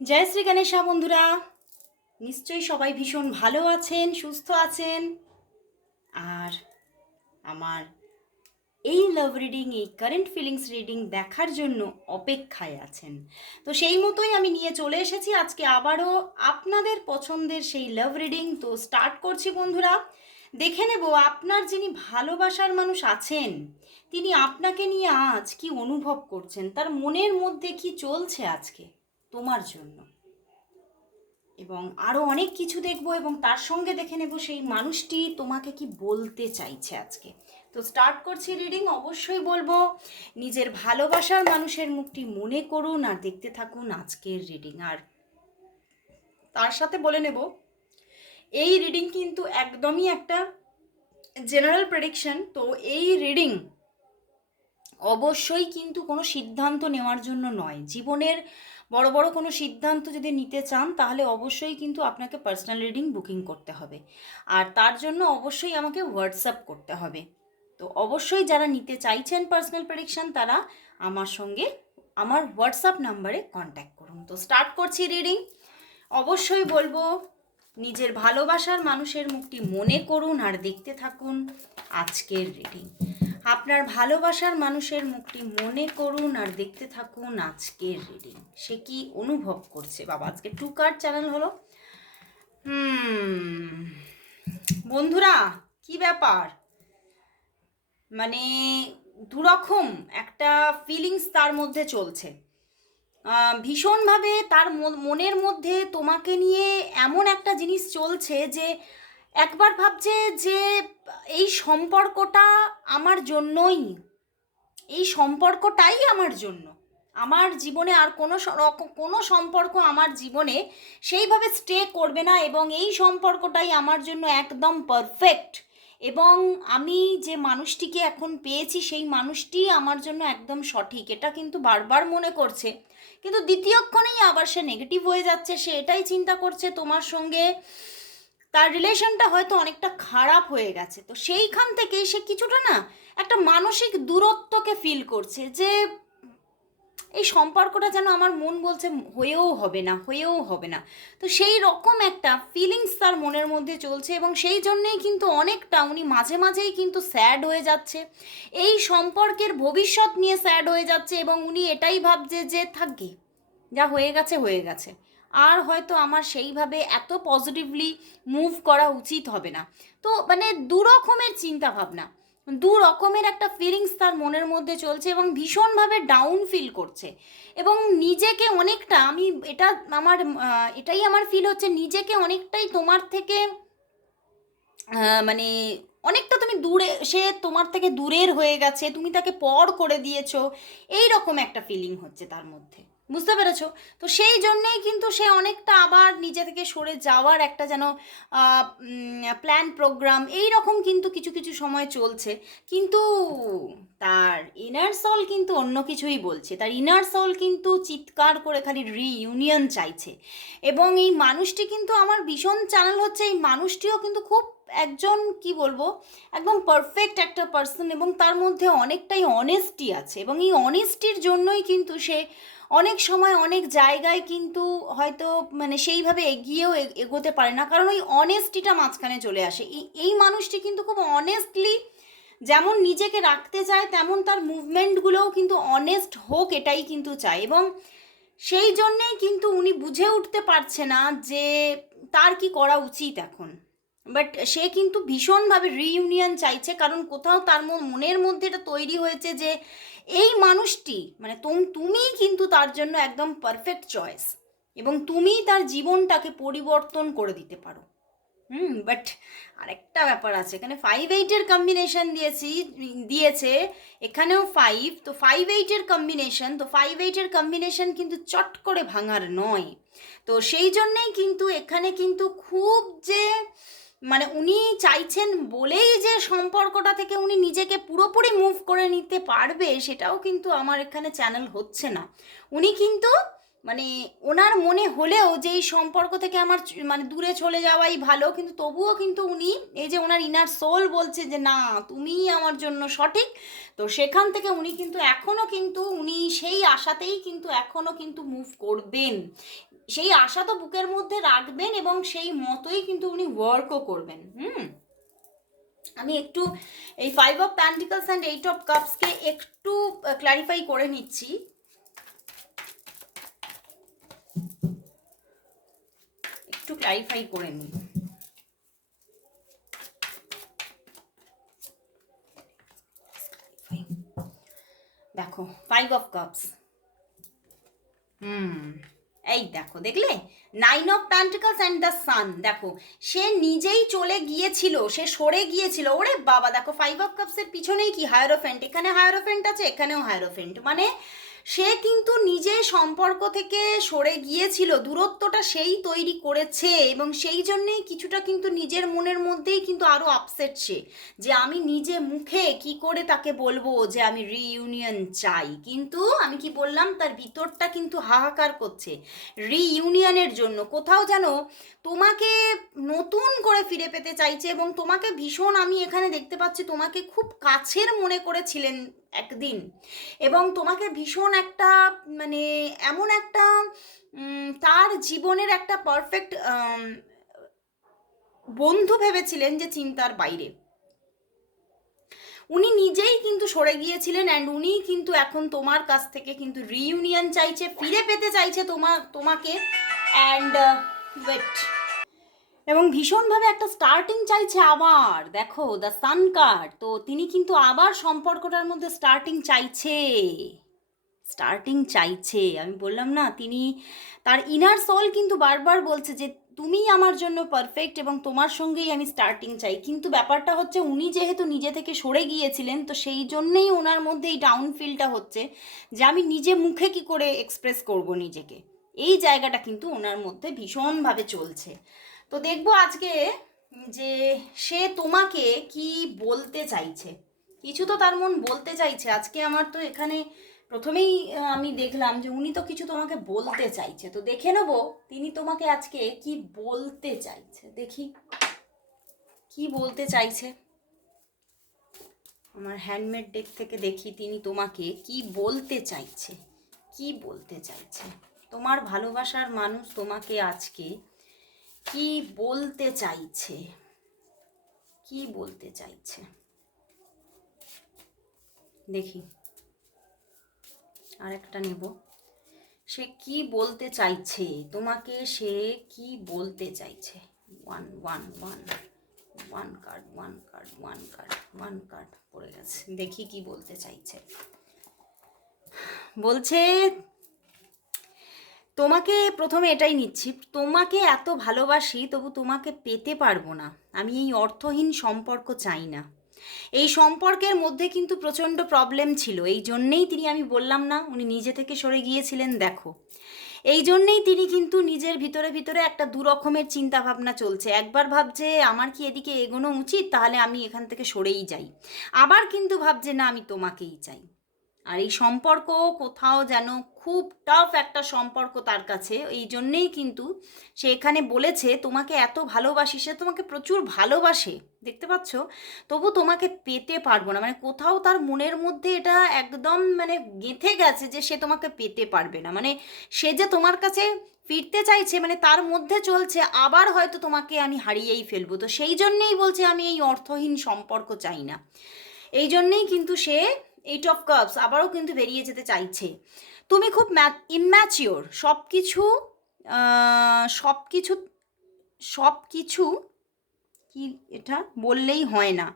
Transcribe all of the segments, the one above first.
জয় শ্রী গণেশা বন্ধুরা। নিশ্চয়ই সবাই ভীষণ ভালো আছেন, সুস্থ আছেন। আর আমার এই লাভ রিডিং এই কারেন্ট ফিলিংস রিডিং দেখার জন্য অপেক্ষায় আছেন। তো সেই মতোই আমি নিয়ে চলে এসেছি। আজকে আবারও আপনাদের পছন্দের সেই লাভ রিডিং তো স্টার্ট করছি বন্ধুরা। দেখে নেব আপনার যিনি ভালোবাসার মানুষ আছেন, তিনি আপনাকে নিয়ে আজ কি অনুভব করছেন? তার মনের মধ্যে কি চলছে আজকে? তোমার জন্য। এবং আরও অনেক কিছু দেখব এবং তার সঙ্গে দেখে নেব সেই মানুষটি তোমাকে কি বলতে চাইছে আজকে। তো স্টার্ট করছি রিডিং অবশ্যই বলব, নিজের ভালোবাসার মানুষের মুখটি মনে করুন আর দেখতে থাকুন আজকের রিডিং আর তার সাথে বলে নেব, এই রিডিং কিন্তু একদমই একটা জেনারেল প্রেডিকশন তো এই রিডিং অবশ্যই কিন্তু কোনো সিদ্ধান্ত নেওয়ার জন্য নয়। জীবনের বড় বড় কোনো সিদ্ধান্ত যদি নিতে চান, তাহলে অবশ্যই কিন্তু আপনাকে পার্সোনাল রিডিং বুকিং করতে হবে। আর তার জন্য অবশ্যই আমাকে হোয়াটসঅ্যাপ করতে হবে। তো অবশ্যই যারা নিতে চাইছেন পার্সোনাল প্রেডিকশন তারা আমার সঙ্গে আমার হোয়াটসঅ্যাপ নাম্বারে কন্ট্যাক্ট করুন। তো স্টার্ট করছি রিডিং অবশ্যই বলব, নিজের ভালোবাসার মানুষের মুখটি মনে করুন আর দেখতে থাকুন আজকের রিডিং আপনার ভালোবাসার মানুষের মুখটি মনে করুন আর দেখতে থাকুন আজকের রিডিং সে কি অনুভব করছে? বাবা, আজকে টু কার্ড চ্যানেল হলো। বন্ধুরা, কি ব্যাপার? মানে দুরকম একটা ফিলিংস তার মধ্যে চলছে। ভীষণভাবে তার মনের মধ্যে তোমাকে নিয়ে এমন একটা জিনিস চলছে যে একবার ভাবছে যে এই সম্পর্কটা আমার জন্যই এই সম্পর্কটাই আমার জন্য। আমার জীবনে আর কোনো কোনো সম্পর্ক আমার জীবনে সেইভাবে স্টে করবে না এবং এই সম্পর্কটাই আমার জন্য একদম পারফেক্ট এবং আমি যে মানুষটিকে এখন পেয়েছি, সেই মানুষটি আমার জন্য একদম সঠিক। এটা কিন্তু বারবার মনে করছে। কিন্তু দ্বিতীয়ক্ষণেই আবার সে নেগেটিভ হয়ে যাচ্ছে। সে এটাই চিন্তা করছে, তোমার সঙ্গে তার রিলেশনটা হয়তো অনেকটা খারাপ হয়ে গেছে। তো সেইখান থেকেই সে কিছুটা না একটা মানসিক দূরত্বকে ফিল করছে যে, এই সম্পর্কটা যেন আমার মন বলছে হয়েও হবে না, হয়েও হবে না। তো সেই রকম একটা ফিলিংস তার মনের মধ্যে চলছে এবং সেই জন্যেই কিন্তু অনেকটা উনি মাঝে মাঝেই কিন্তু স্যাড হয়ে যাচ্ছে। এই সম্পর্কের ভবিষ্যৎ নিয়ে স্যাড হয়ে যাচ্ছে এবং উনি এটাই ভাবছে যে থাকবে যা হয়ে গেছে হয়ে গেছে। আর হয়তো আমার সেইভাবে এত পজিটিভলি মুভ করা উচিত হবে না। তো মানে দু রকমের চিন্তা ভাবনা দু রকমের একটা ফিলিংস তার মনের মধ্যে চলছে এবং ভীষণভাবে ডাউন ফিল করছে। এবং নিজেকে অনেকটা, আমি এটা আমার এটাই আমার ফিল হচ্ছে নিজেকে অনেকটাই তোমার থেকে মানে অনেকটা তুমি দূরে, সে তোমার থেকে দূরের হয়ে গেছে, তুমি তাকে পর করে দিয়েছ এই রকম একটা ফিলিং হচ্ছে তার মধ্যে। বুঝতে পেরেছ? তো সেই জন্যেই কিন্তু সে অনেকটা আবার নিজে থেকে সরে যাওয়ার একটা যেন প্ল্যান প্রোগ্রাম এই রকম কিন্তু কিছু কিছু সময় চলছে। কিন্তু তার ইনার সল কিন্তু অন্য কিছুই বলছে। তার ইনার সল কিন্তু চিৎকার করে খালি রিইউনিয়ন চাইছে। এবং এই মানুষটি কিন্তু আমার ভীষণ চ্যানেল হচ্ছে। এই মানুষটিও কিন্তু খুব একজন, কি বলব, একদম পারফেক্ট একটা পার্সন এবং তার মধ্যে অনেকটাই অনেস্টি আছে। এবং এই অনেস্টির জন্যই কিন্তু সে অনেক সময় অনেক জায়গায় কিন্তু হয়তো মানে সেইভাবে এগিয়েও এগোতে পারে না। কারণ ওই অনেস্টিটা মাঝখানে চলে আসে। এই মানুষটি কিন্তু খুব অনেস্টলি যেমন নিজেকে রাখতে চায়, তেমন তার মুভমেন্টগুলোও কিন্তু অনেস্ট হোক এটাই কিন্তু চায়। এবং সেই জন্যেই কিন্তু উনি বুঝে উঠতে পারছে না যে তার কি করা উচিত এখন। বাট সে কিন্তু ভীষণভাবে রিইউনিয়ন চাইছে। কারণ কোথাও তার মন- মনের মধ্যে এটা তৈরি হয়েছে যে এই মানুষটি মানে তুম- কিন্তু তার জন্য একদম পারফেক্ট চয়েস এবং তুমিই তার জীবনটাকে পরিবর্তন করে দিতে পারো। হুম বাট আরেকটা ব্যাপার আছে, এখানে ফাইভ এইটের কম্বিনেশন দিয়েছি, দিয়েছে, এখানেও ফাইভ তো ফাইভ এইটের কম্বিনেশন তো ফাইভ এইটের কম্বিনেশন কিন্তু চট করে ভাঙার নয়। তো সেই জন্যেই কিন্তু এখানে কিন্তু খুব যে মানে উনি চাইছেন বলেই যে সম্পর্কটা থেকে উনি নিজেকে পুরোপুরি মুভ করে নিতে পারবে, সেটাও কিন্তু আমার এখানে চ্যানেল হচ্ছে না। উনি কিন্তু মানে ওনার মনে হলেও যে এই সম্পর্ক থেকে আমার মানে দূরে চলে যাওয়াই ভালো, কিন্তু তবুও কিন্তু উনি এই যে ওনার ইনার সোল বলছে যে, না, তুমিই আমার জন্য সঠিক। তো সেখান থেকে উনি কিন্তু এখনও কিন্তু উনি সেই আশাতেই কিন্তু এখনও কিন্তু মুভ করবেন। সেই আশা তো বুকের মধ্যে রাখবেন এবং সেই মতোই কিন্তু উনি ওয়ার্কও করবেন, হুম? আমি একটু এই five of pentacles and eight of কাপসকে একটু ক্লারিফাই করে নিচ্ছি। একটু ক্লারিফাই করে নিই। দেখো ফাইভ অফ কাপস হুম। এই দেখো, দেখলে? Nine of pentacles and the sun দেখো। সে নিজেই চলে গিয়েছিল, সে সরে গিয়েছিল। ওরে বাবা, দেখো ফাইভ অফ কাপসের পিছনেই কি? হায়ারোফেন্ট এখানে হায়ারোফেন্ট আছে, এখানেও হায়ারোফেন্ট মানে সে কিন্তু নিজে সম্পর্ক থেকে সরে গিয়েছিল, দূরত্বটা সেই তৈরি করেছে এবং সেই জন্যেই কিছুটা কিন্তু নিজের মনের মধ্যেই কিন্তু আরও আপসেট সে, যে আমি নিজে মুখে কি করে তাকে বলব যে আমি রিইউনিয়ন চাই। কিন্তু আমি কি বললাম, তার ভিতরটা কিন্তু হাহাকার করছে। রিইউনিয়নের জন্য কোথাও যেন তোমাকে নতুন করে ফিরে পেতে চাইছে এবং তোমাকে ভীষণ আমি এখানে দেখতে পাচ্ছি, তোমাকে খুব কাছের মনে করেছিলেন একদিন। এবং তোমাকে ভীষণ একটা মানে এমন একটা তার জীবনের একটা পারফেক্ট বন্ধু ভেবেছিলেন যে চিন্তার বাইরে। উনি নিজেই কিন্তু সরে গিয়েছিলেন অ্যান্ড উনি কিন্তু এখন তোমার কাছ থেকে কিন্তু রিইউনিয়ন চাইছে, ফিরে পেতে চাইছে তোমার তোমাকে অ্যান্ড ওয়েট এবং ভীষণভাবে একটা স্টার্টিং চাইছে আবার দেখো দ্য সান কার্ড তো তিনি কিন্তু আবার সম্পর্কটার মধ্যে স্টার্টিং চাইছে। স্টার্টিং চাইছে। আমি বললাম না, তিনি তার ইনার সোল কিন্তু বারবার বলছে যে, তুমি আমার জন্য পারফেক্ট এবং তোমার সঙ্গেই আমি স্টার্টিং চাই। কিন্তু ব্যাপারটা হচ্ছে, উনি যেহেতু নিজে থেকে সরে গিয়েছিলেন, তো সেই জন্যেই ওনার মধ্যে এই ডাউন ফিলটা হচ্ছে যে, আমি নিজে মুখে কি করে এক্সপ্রেস করব নিজেকে? এই জায়গাটা কিন্তু ওনার মধ্যে ভীষণভাবে চলছে। তো দেখব আজকে যে সে তোমাকে কি বলতে চাইছে। কিছু তো তার মন বলতে চাইছে। আজকে আমার তো এখানে প্রথমেই আমি দেখলাম যে উনি তো কিছু তোমাকে বলতে চাইছে। তো দেখে নেব তিনি তোমাকে আজকে কি বলতে চাইছে। দেখি। কি বলতে চাইছে? আমার হ্যান্ডমেড ডেক থেকে দেখি তিনি তোমাকে কি বলতে চাইছে। কি বলতে চাইছে? তোমার ভালোবাসার মানুষ তোমাকে আজকে কি বলতে চাইছে? কি বলতে চাইছে? দেখি। আরেকটা নেব। সে কি বলতে চাইছে? তোমাকে সে কি বলতে চাইছে? One one one one card one card one card one card পড়ে গেছে। দেখি কি বলতে চাইছে। বলছে তোমাকে প্রথমে এটাই নিচ্ছি, তোমাকে এত ভালোবাসি তবু তোমাকে পেতে পারব না। আমি এই অর্থহীন সম্পর্ক চাই না। এই সম্পর্কের মধ্যে কিন্তু প্রচণ্ড প্রবলেম ছিল। এই জন্যেই তিনি, আমি বললাম না, উনি নিজে থেকে সরে গিয়েছিলেন, দেখো। এই জন্যেই তিনি কিন্তু নিজের ভিতরে ভিতরে একটা দু রকমের চিন্তা ভাবনা চলছে। একবার ভাবছে, আমার কি এদিকে এগোনো উচিত? তাহলে আমি এখান থেকে সরেই যাই। আবার কিন্তু ভাবছে, না, আমি তোমাকেই চাই। আর এই সম্পর্ক কোথাও যেন খুব টাফ একটা সম্পর্ক তার কাছে। এই জন্যেই কিন্তু সে এখানে বলেছে, তোমাকে এত ভালোবাসি, সে তোমাকে প্রচুর ভালোবাসে। দেখতে পাচ্ছ? তবু তোমাকে পেতে পারব না। মানে কোথাও তার মনের মধ্যে এটা একদম মানে গেঁথে গেছে যে সে তোমাকে পেতে পারবে না। মানে সে যে তোমার কাছে ফিরতে চাইছে মানে তার মধ্যে চলছে, আবার হয়তো তোমাকে আমি হারিয়েই ফেলব। তো সেই জন্যেই বলছে, আমি এই অর্থহীন সম্পর্ক চাই না। এই জন্যেই কিন্তু সে এইট অফ কাপস আবারও কিন্তু বেরিয়ে যেতে চাইছে। তুমি খুব ইম্যাচিওর সব কিছু সব কিছু সব কিছু কি এটা বললেই হয় না।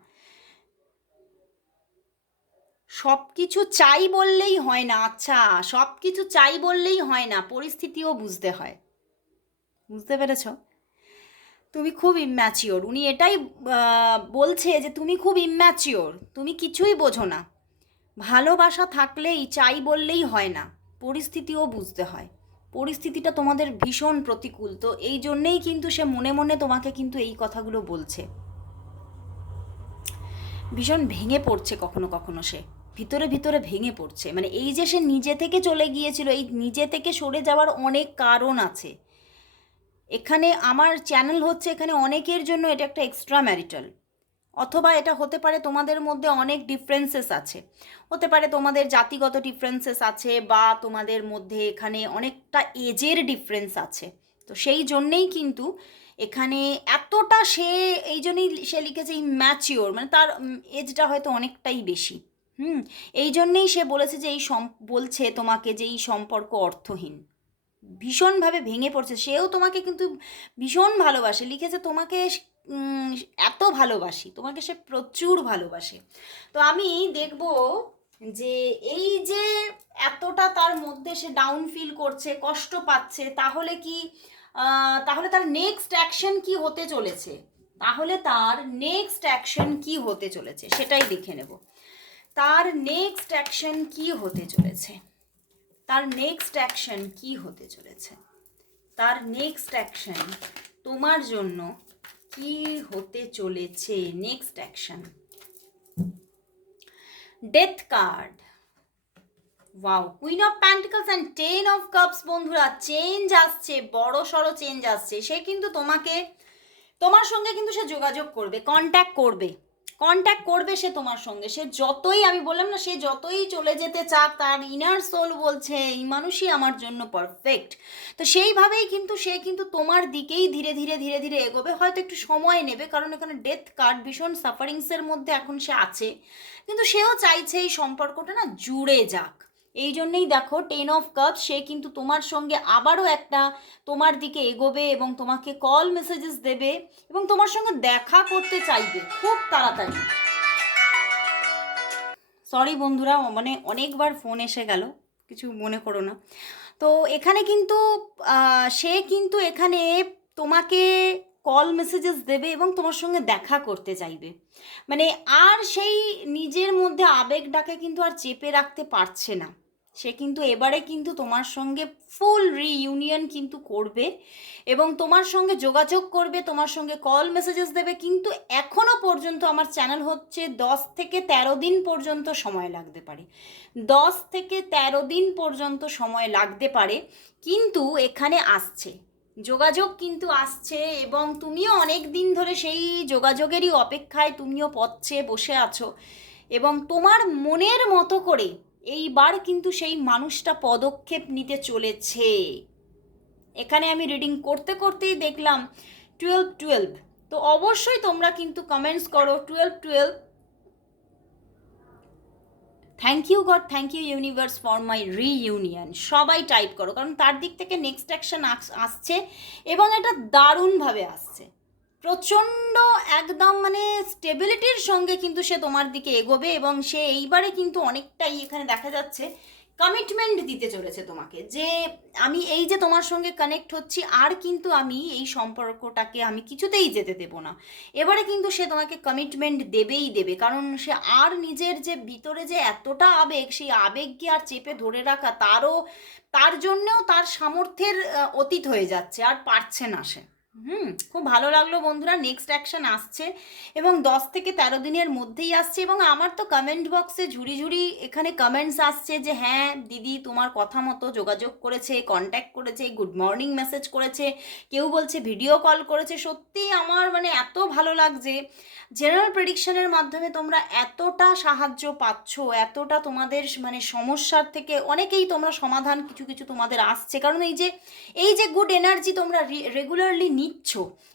সব কিছু চাই বললেই হয় না আচ্ছা সব কিছু চাই বললেই হয় না, পরিস্থিতিও বুঝতে হয়। বুঝতে পেরেছ? তুমি খুব ইম্যাচিওর উনি এটাই বলছে যে তুমি খুব ইম্যাচিওর তুমি কিছুই বোঝো না। ভালোবাসা থাকলেই, চাই বললেই হয় না। পরিস্থিতিও বুঝতে হয়। পরিস্থিতিটা তোমাদের ভীষণ প্রতিকূল, তো এই জন্যেই কিন্তু সে মনে মনে তোমাকে কিন্তু এই কথাগুলো বলছে। ভীষণ ভেঙে পড়ছে কখনো কখনো সে। ভিতরে ভিতরে ভেঙে পড়ছে। মানে এই যে সে নিজে থেকে চলে গিয়েছিল, এই নিজে থেকে সরে যাওয়ার অনেক কারণ আছে। এখানে আমার চ্যানেল হচ্ছে এখানে অনেকের জন্য এটা একটা এক্সট্রা ম্যারিটাল অথবা এটা হতে পারে তোমাদের মধ্যে অনেক ডিফারেন্সেস আছে। হতে পারে তোমাদের জাতিগত ডিফারেন্সেস আছে বা তোমাদের মধ্যে এখানে অনেকটা এজের ডিফারেন্স আছে। তো সেই জন্যেই কিন্তু এখানে এতটা সে, এই জন্যই সে লিখেছে ম্যাচিওর মানে তার এজটা হয়তো অনেকটাই বেশি। হুম? এই জন্যেই সে বলেছে যে এই সম, বলছে তোমাকে যে এই সম্পর্ক অর্থহীন। ভীষণভাবে ভেঙে পড়ছে। সেও তোমাকে কিন্তু ভীষণ ভালোবাসে। লিখেছে তোমাকে এত ভালোবাসি, তোমাকে সে প্রচুর ভালোবাসে। তো আমি দেখব যে এই যে এতটা তার মধ্যে সে ডাউন ফিল করছে, কষ্ট পাচ্ছে, তাহলে কি তাহলে তার নেক্সট অ্যাকশন কি হতে চলেছে? তাহলে তার নেক্সট অ্যাকশন কি হতে চলেছে? সেটাই দেখে নেব। তার নেক্সট অ্যাকশন কি হতে চলেছে? তার নেক্সট অ্যাকশন কি হতে চলেছে? তার নেক্সট অ্যাকশন তোমার জন্য কি হতে চলেছে? Next action death card wow queen of pentacles and ten of cups বন্ধুরা চেঞ্জ আসছে, বড় সড়ো চেঞ্জ আসছে। সে কিন্তু তোমাকে, তোমার সঙ্গে কিন্তু সে যোগাযোগ করবে কন্ট্যাক্ট করবে। কন্ট্যাক্ট করবে সে তোমার সঙ্গে। সে যতই, আমি বললাম না, সে যতই চলে যেতে চাক, তার ইনার সোল বলছে, এই মানুষই আমার জন্য পারফেক্ট তো সেইভাবেই কিন্তু সে কিন্তু তোমার দিকেই ধীরে ধীরে ধীরে ধীরে এগোবে। হয়তো একটু সময় নেবে, কারণ এখানে ডেথ কার্ড ভীষণ সাফারিংসের মধ্যে এখন সে আছে। কিন্তু সেও চাইছে এই সম্পর্কটা না জুড়ে যাক। এই জন্যেই দেখো টেন অফ কাপ সে কিন্তু তোমার সঙ্গে আবারও একটা তোমার দিকে এগোবে এবং তোমাকে কল মেসেজেস দেবে এবং তোমার সঙ্গে দেখা করতে চাইবে খুব তাড়াতাড়ি। সরি বন্ধুরা মানে অনেকবার ফোন এসে গেল, কিছু মনে করো না। তো এখানে কিন্তু সে কিন্তু এখানে তোমাকে কল মেসেজেস দেবে এবং তোমার সঙ্গে দেখা করতে চাইবে। মানে আর সেই নিজের মধ্যে আবেগটাকে কিন্তু আর চেপে রাখতে পারছে না। সে কিন্তু এবারে কিন্তু তোমার সঙ্গে ফুল রিইউনিয়ন কিন্তু করবে এবং তোমার সঙ্গে যোগাযোগ করবে, তোমার সঙ্গে কল মেসেজেস দেবে। কিন্তু এখনও পর্যন্ত আমার চ্যানেল হচ্ছে দশ থেকে তেরো দিন পর্যন্ত সময় লাগতে পারে। দশ থেকে তেরো দিন পর্যন্ত সময় লাগতে পারে, কিন্তু এখানে আসছে। যোগাযোগ কিন্তু আসছে এবং তুমিও অনেক দিন ধরে সেই যোগাযোগেরই অপেক্ষায়, তুমিও পথে বসে আছো এবং তোমার মনের মতো করে এইবার কিন্তু সেই মানুষটা পদক্ষেপ নিতে চলেছে। এখানে আমি রিডিং করতে করতেই দেখলাম টুয়েলভ টুয়েলভ তো অবশ্যই তোমরা কিন্তু কমেন্টস করো twelve twelve thank you god thank you universe for my reunion সবাই টাইপ করো, কারণ তার দিক থেকে নেক্সট অ্যাকশন আসছে এবং এটা দারুণভাবে আসছে। প্রচণ্ড একদম মানে স্টেবিলিটির সঙ্গে কিন্তু সে তোমার দিকে এগোবে এবং সে এইবারে কিন্তু অনেকটাই এখানে দেখা যাচ্ছে কমিটমেন্ট দিতে চলেছে তোমাকে। যে আমি এই যে তোমার সঙ্গে কানেক্ট হচ্ছি, আর কিন্তু আমি এই সম্পর্কটাকে আমি কিছুতেই যেতে দেবো না। এবারে কিন্তু সে তোমাকে কমিটমেন্ট দেবেই দেবে, কারণ সে আর নিজের যে ভিতরে যে এতটা আবেগ, সেই আবেগকে আর চেপে ধরে রাখা তারও, তার জন্যেও তার সামর্থ্যের অতীত হয়ে যাচ্ছে, আর পারছে না সে। হুম, খুব ভালো লাগল বন্ধুরা নেক্সট অ্যাকশন আসছে এবং দশ থেকে তেরো দিনের মধ্যেই আসছে এবং আমার তো কমেন্ট বক্সে ঝুড়ি ঝুড়ি এখানে কমেন্টস আসছে যে হ্যাঁ দিদি তোমার কথা মতো যোগাযোগ করেছে কন্ট্যাক্ট করেছে গুড মর্নিং মেসেজ করেছে, কেউ বলছে ভিডিও কল করেছে সত্যি আমার মানে এত ভালো লাগছে। জেনারেল প্রেডিকশনের মাধ্যমে তোমরা এতটা সাহায্য পাচ্ছ, এতটা তোমাদের মানে সমস্যার থেকে অনেকেই তোমরা সমাধান কিছু কিছু তোমাদের আসছে। কারণ এই যে এই যে গুড এনার্জি তোমরা রেগুলারলি নিচ্ছ।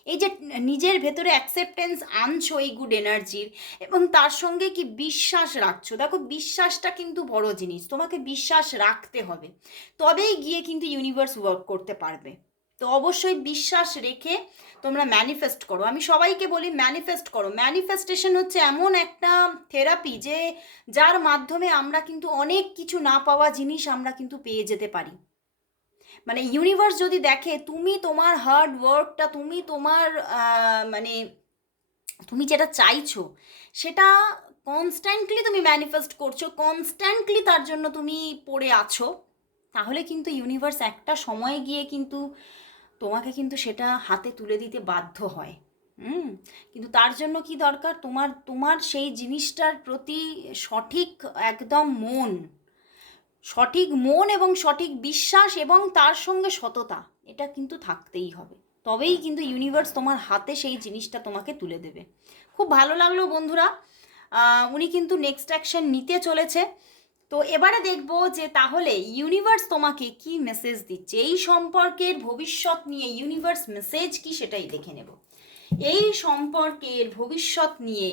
এই যে নিজের ভেতরে অ্যাকসেপ্টেন্স আনছো এই গুড এনার্জির এবং তার সঙ্গে কি বিশ্বাস রাখছো? দেখো বিশ্বাসটা কিন্তু বড় জিনিস, তোমাকে বিশ্বাস রাখতে হবে। তবেই গিয়ে কিন্তু ইউনিভার্স ওয়ার্ক করতে পারবে। তো অবশ্যই বিশ্বাস রেখে তোমরা ম্যানিফেস্ট করো। আমি সবাইকে বলি ম্যানিফেস্ট করো। ম্যানিফেস্টেশন হচ্ছে এমন একটা থেরাপি যে যার মাধ্যমে আমরা কিন্তু অনেক কিছু না পাওয়া জিনিস আমরা কিন্তু পেয়ে যেতে পারি। মানে ইউনিভার্স যদি দেখে তুমি তোমার হার্ড ওয়ার্কটা তুমি তোমার মানে তুমি যেটা চাইছো, সেটা কনস্ট্যান্টলি তুমি ম্যানিফেস্ট করছ কনস্ট্যান্টলি তার জন্য তুমি পড়ে আছো, তাহলে কিন্তু ইউনিভার্স একটা সময় গিয়ে কিন্তু তোমাকে কিন্তু সেটা হাতে তুলে দিতে বাধ্য হয়। হুম? কিন্তু তার জন্য কি দরকার? তোমার তোমার সেই জিনিসটার প্রতি সঠিক একদম মন সঠিক মন এবং সঠিক বিশ্বাস এবং তার সঙ্গে সততা এটা কিন্তু থাকতেই হবে। তবেই কিন্তু ইউনিভার্স তোমার হাতে সেই জিনিসটা তোমাকে তুলে দেবে। খুব ভালো লাগল বন্ধুরা। উনি কিন্তু নেক্সট অ্যাকশন নিতে চলেছে। তো এবারে দেখব যে তাহলে ইউনিভার্স তোমাকে কি মেসেজ দিচ্ছে? এই সম্পর্কের ভবিষ্যৎ নিয়ে ইউনিভার্স মেসেজ কি সেটাই দেখে নেব। এই সম্পর্কের ভবিষ্যৎ নিয়ে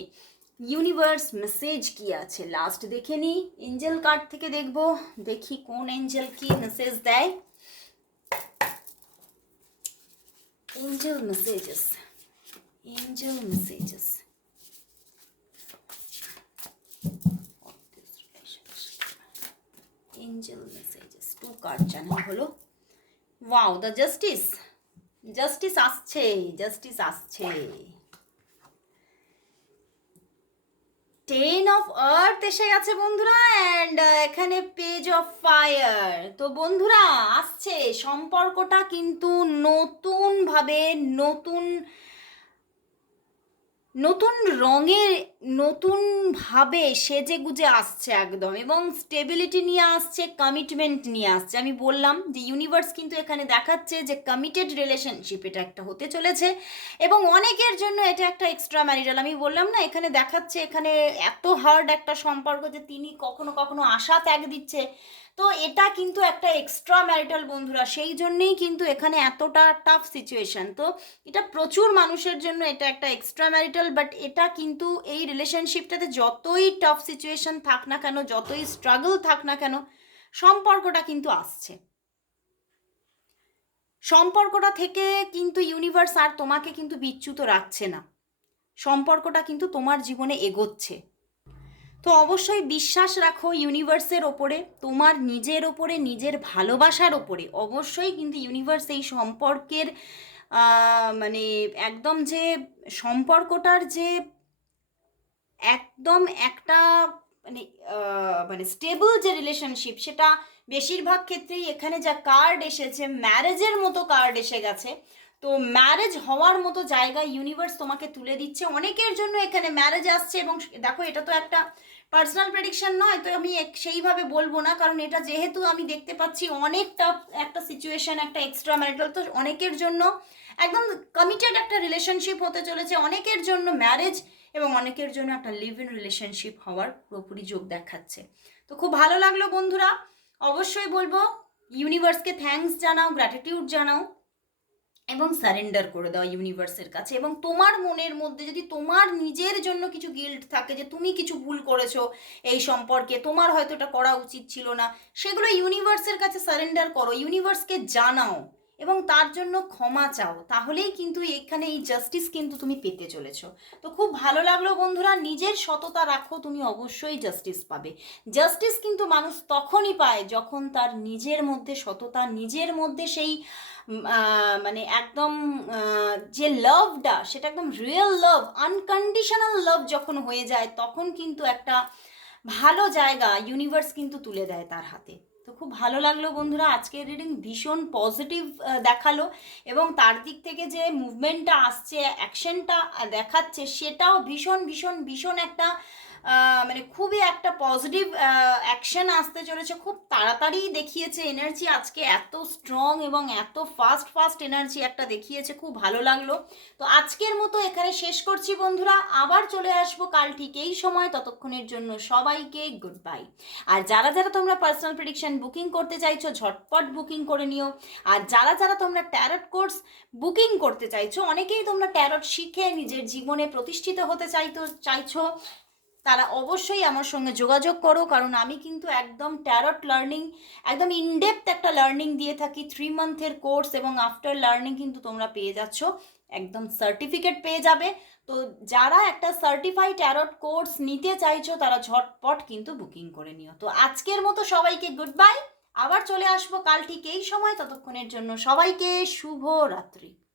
ইউনিভার্স মেসেজ কি আছে? লাস্ট দেখে নিই এঞ্জেল কার্ড থেকে দেখব, দেখি কোন এঞ্জেল কি মেসেজ দেয়। Angel messages angel messages angel messages two card channel হলো। ওয়াও দ্য জাস্টিস জাস্টিস আসছে জাস্টিস আসছে। টেন অফ আর্থ এসে গেছে বন্ধুরা অ্যান্ড এখানে পেজ অফ ফায়ার তো বন্ধুরা, আসছে। সম্পর্কটা কিন্তু নতুনভাবে নতুন নতুন রঙের নতুনভাবে সেজে গুজে আসছে একদম এবং স্টেবিলিটি নিয়ে আসছে কমিটমেন্ট নিয়ে আসছে। আমি বললাম যে ইউনিভার্স কিন্তু এখানে দেখাচ্ছে যে কমিটেড রিলেশনশিপ এটা একটা হতে চলেছে এবং অনেকের জন্য এটা একটা এক্সট্রা ম্যারিটাল আমি বললাম না, এখানে দেখাচ্ছে এখানে এত হার্ড একটা সম্পর্ক যে তিনি কখনো কখনো আশা ত্যাগ দিচ্ছে। তো এটা কিন্তু একটা এক্সট্রা ম্যারিটাল বন্ধুরা, সেই জন্যেই কিন্তু এখানে এতটা টাফ সিচুয়েশন তো এটা প্রচুর মানুষের জন্য এটা একটা এক্সট্রা ম্যারিটাল বাট এটা কিন্তু এই রিলেশনশিপটাতে যতই টাফ সিচুয়েশন থাক না কেন, যতই স্ট্রাগল থাক না কেন, সম্পর্কটা কিন্তু আসছে। সম্পর্কটা থেকে কিন্তু ইউনিভার্স আর তোমাকে কিন্তু বিচ্যুত রাখছে না। সম্পর্কটা কিন্তু তোমার জীবনে এগোচ্ছে। তো অবশ্যই বিশ্বাস রাখো ইউনিভার্সের ওপরে, তোমার নিজের ওপরে, নিজের ভালোবাসার ওপরে। অবশ্যই কিন্তু ইউনিভার্স এই সম্পর্কের মানে একদম যে সম্পর্কটার যে একদম একটা মানে মানে স্টেবল যে রিলেশনশিপ সেটা বেশিরভাগ ক্ষেত্রেই এখানে যা কার্ড এসেছে ম্যারেজের মতো কার্ড এসে গেছে। তো ম্যারেজ হওয়ার মতো জায়গায় ইউনিভার্স তোমাকে তুলে দিচ্ছে। অনেকের জন্য এখানে ম্যারেজ আসছে এবং দেখো, এটা তো একটা পার্সোনাল প্রেডিকশন নয়, তো আমি সেইভাবে বলব না, কারণ এটা যেহেতু আমি দেখতে পাচ্ছি অনেকটা একটা সিচুয়েশন একটা এক্সট্রা ম্যারিটাল তো অনেকের জন্য একদম কমিটেড একটা রিলেশনশিপ হতে চলেছে। অনেকের জন্য ম্যারেজ এবং অনেকের জন্য একটা লিভ ইন রিলেশনশিপ হওয়ার পুরোপুরি যোগ দেখাচ্ছে। তো খুব ভালো লাগল বন্ধুরা, অবশ্যই বলব ইউনিভার্সকে থ্যাঙ্কস জানাও গ্র্যাটিটিউড জানাও। এবং সারেন্ডার করে দাও ইউনিভার্সের কাছে। এবং তোমার মনের মধ্যে যদি তোমার নিজের জন্য কিছু গিল্ড থাকে যে তুমি কিছু ভুল করেছ এই সম্পর্কে, তোমার হয়তো এটা করা উচিত ছিল না। সেগুলো ইউনিভার্সের কাছে সারেন্ডার করো ইউনিভার্সকে জানাও। এবং তার জন্য ক্ষমা চাও, তাহলেই কিন্তু এখানে এই জাস্টিস কিন্তু তুমি পেতে চলেছো। তো খুব ভালো লাগল বন্ধুরা, নিজের সততা রাখো, তুমি অবশ্যই জাস্টিস পাবে। জাস্টিস কিন্তু মানুষ তখনই পায় যখন তার নিজের মধ্যে সততা, নিজের মধ্যে সেই মানে একদম যে লাভটা সেটা একদম রিয়েল লাভ আনকন্ডিশনাল লাভ যখন হয়ে যায়, তখন কিন্তু একটা ভালো জায়গা ইউনিভার্স কিন্তু তুলে দেয় তার হাতে। তো খুব ভালো লাগল বন্ধুরা, আজকের রিডিং ভীষণ পজিটিভ দেখাল এবং তার দিক থেকে যে মুভমেন্টটা আসছে অ্যাকশনটা দেখাচ্ছে, সেটাও ভীষণ ভীষণ ভীষণ একটা মানে খুবই একটা পজিটিভ অ্যাকশন আসতে চলেছে। খুব তাড়াতাড়ি দেখিয়েছে এনার্জি আজকে এত স্ট্রং এবং এত ফাস্ট ফাস্ট এনার্জি একটা দেখিয়েছে। খুব ভালো লাগল। তো আজকের মতো এখানে শেষ করছি বন্ধুরা। আবার চলে আসব কাল ঠিক এই সময়। ততক্ষণের জন্য সবাইকে গুড বাই আর যারা যারা তোমরা পার্সোনাল প্রেডিকশন বুকিং করতে চাইছো, ঝটপট বুকিং করে নিও। আর যারা যারা তোমরা ট্যারট কোর্স বুকিং করতে চাইছো, অনেকেই তোমরা ট্যারট শিখে নিজের জীবনে প্রতিষ্ঠিত হতে চাইতো, চাইছো। তারা অবশ্যই আমার সঙ্গে যোগাযোগ করো, কারণ আমি কিন্তু একদম ট্যারট লার্নিং একদম ইনডেপথ একটা লার্নিং দিয়ে থাকি থ্রি মান্থের কোর্স এবং আফটার লার্নিং কিন্তু তোমরা পেয়ে যাচ্ছ। একদম সার্টিফিকেট পেয়ে যাবে। তো যারা একটা সার্টিফাইড ট্যারট কোর্স নিতে চাইছো, তারা ঝটপট কিন্তু বুকিং করে নিও। তো আজকের মতো সবাইকে গুড বাই আবার চলে আসব কাল ঠিক এই সময়। ততক্ষণের জন্য সবাইকে শুভ রাত্রি